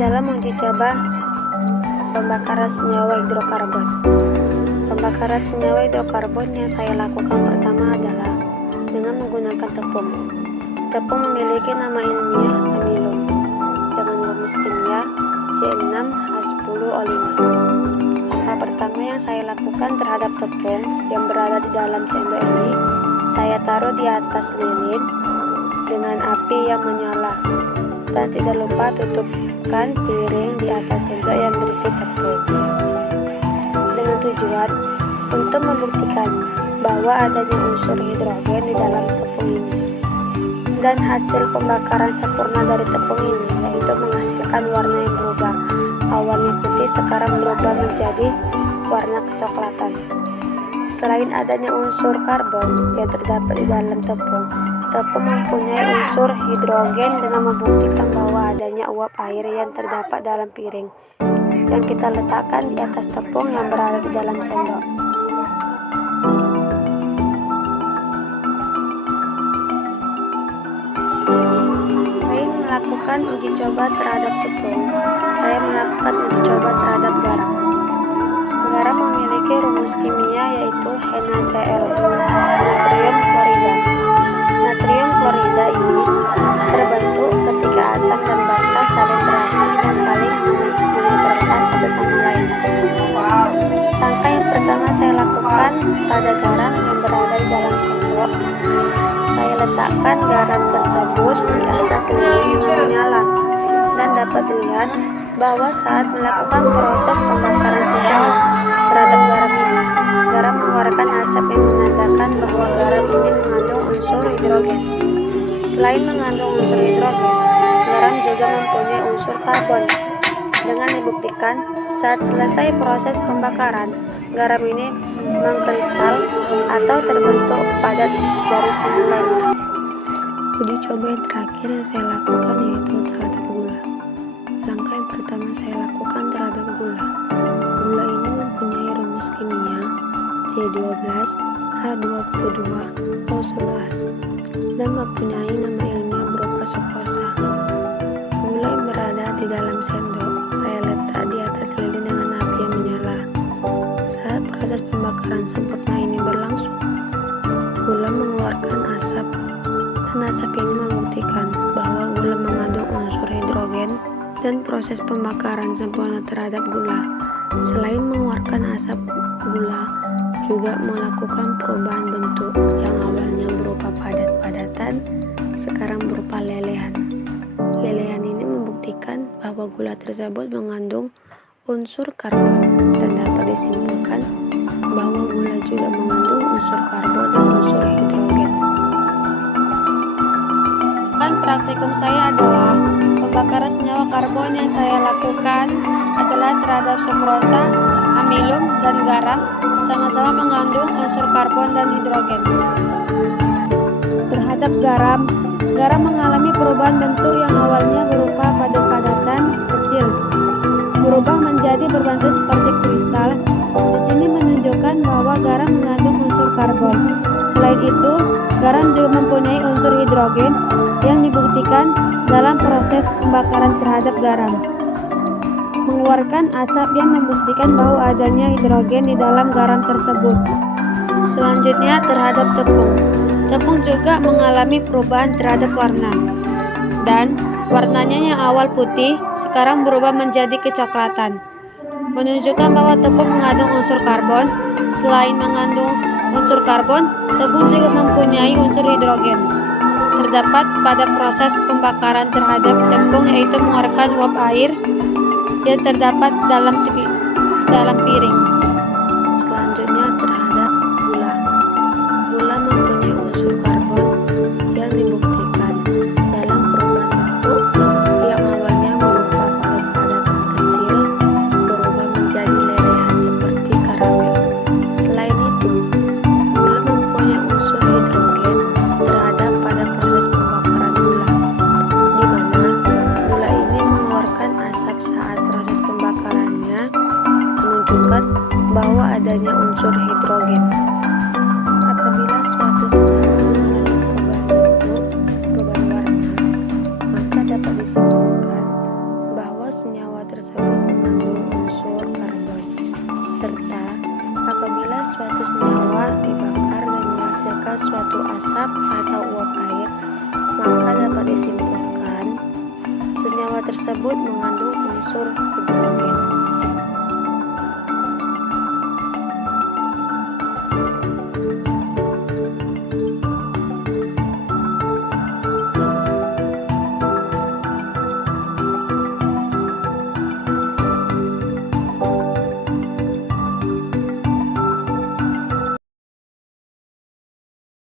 Dalam uji coba pembakaran senyawa hidrokarbon. Pembakaran senyawa hidrokarbon yang saya lakukan pertama adalah dengan menggunakan tepung. Tepung memiliki nama ilmiah amilum dengan rumus kimia C6H10O5. Langkah pertama yang saya lakukan terhadap tepung yang berada di dalam sendok ini, saya taruh di atas lilin dengan api yang menyala, dan tidak lupa tutupkan piring di atas sendok yang berisi tepung, dengan tujuan untuk membuktikan bahwa adanya unsur hidrogen di dalam tepung ini. Dan hasil pembakaran sempurna dari tepung ini yaitu menghasilkan warna yang berubah. Awalnya putih, sekarang berubah menjadi warna kecoklatan. Selain adanya unsur karbon yang terdapat di dalam tepung, tepung mempunyai unsur hidrogen dengan membuktikan bahwa adanya uap air yang terdapat dalam piring yang kita letakkan di atas tepung yang berada di dalam sendok. Selain melakukan uji coba terhadap tepung, saya melakukan uji coba terhadap garam. Garam memiliki rumus kimia yaitu NaCl, natrium klorida. Natrium klorida ini terbentuk ketika asam dan basa saling bereaksi dan saling menetralkan satu sama lain. Langkah yang pertama saya lakukan pada garam yang berada di dalam sendok. Saya letakkan garam tersebut di atas lilin yang menyala, dan dapat dilihat bahwa saat melakukan proses pembakaran senyawa terhadap garam ini, garam mengeluarkan asap yang menandakan bahwa garam ini mengandung unsur hidrogen. Selain mengandung unsur hidrogen, garam juga mempunyai unsur karbon. Dengan dibuktikan, saat selesai proses pembakaran, garam ini mengkristal atau terbentuk padat dari semulanya. Uji coba yang terakhir yang saya lakukan yaitu terhadap gula. Langkah yang pertama saya lakukan terhadap gula. Gula ini mempunyai rumus kimia C12H22O11 dan mempunyai nama ilmiah berupa sukrosa. Gula yang berada di dalam sendok saya letak di atas lilin dengan api yang menyala. Saat proses pembakaran sempurna ini berlangsung, gula mengeluarkan asap, dan asap ini membuktikan bahwa gula mengandung unsur hidrogen. Dan proses pembakaran sempurna terhadap gula, selain mengeluarkan asap, gula juga melakukan perubahan bentuk yang awalnya berupa padat-padatan, sekarang berupa lelehan. Lelehan ini membuktikan bahwa gula tersebut mengandung unsur karbon, dan dapat disimpulkan bahwa gula juga mengandung unsur karbon dan unsur hidrogen. Praktikum saya adalah pembakaran senyawa karbon yang saya lakukan adalah terhadap sukrosa, amilum, dan garam, sama-sama mengandung unsur karbon dan hidrogen. Terhadap garam, garam mengalami perubahan bentuk yang awalnya berupa padat-padatan kecil, berubah menjadi berbentuk seperti kristal. Di sini menunjukkan bahwa garam mengandung unsur karbon. Selain itu, garam juga mempunyai unsur hidrogen yang dibuktikan dalam proses pembakaran terhadap garam, mengeluarkan asap yang membuktikan bahwa adanya hidrogen di dalam garam tersebut. Selanjutnya terhadap tepung. Tepung juga mengalami perubahan terhadap warna, dan warnanya yang awal putih sekarang berubah menjadi kecoklatan, menunjukkan bahwa tepung mengandung unsur karbon. Selain mengandung unsur karbon, tepung juga mempunyai unsur hidrogen. Terdapat pada proses pembakaran terhadap tepung yaitu mengeluarkan uap air yang terdapat dalam piring. Selanjutnya terhadap gula. Gula mempunyai unsur karbon yang dibuktikan dalam perubahan bentuk yang awalnya berupa padat-padatan kecil, berubah menjadi lelehan seperti karamel. Selain itu, gula mempunyai unsur hidrogen terhadap pada proses pembakaran gula, di mana gula ini mengeluarkan asap saat proses pembakarannya, menunjukkan bahwa adanya unsur hidrogen. Apabila suatu senyawa mengalami perubahan bentuk, perubahan warna, maka dapat disimpulkan bahwa senyawa senyawa tersebut mengandung unsur karbon. Serta apabila suatu senyawa dibakar dan menghasilkan suatu asap atau uap air, maka dapat disimpulkan senyawa tersebut mengandung unsur hidrogen.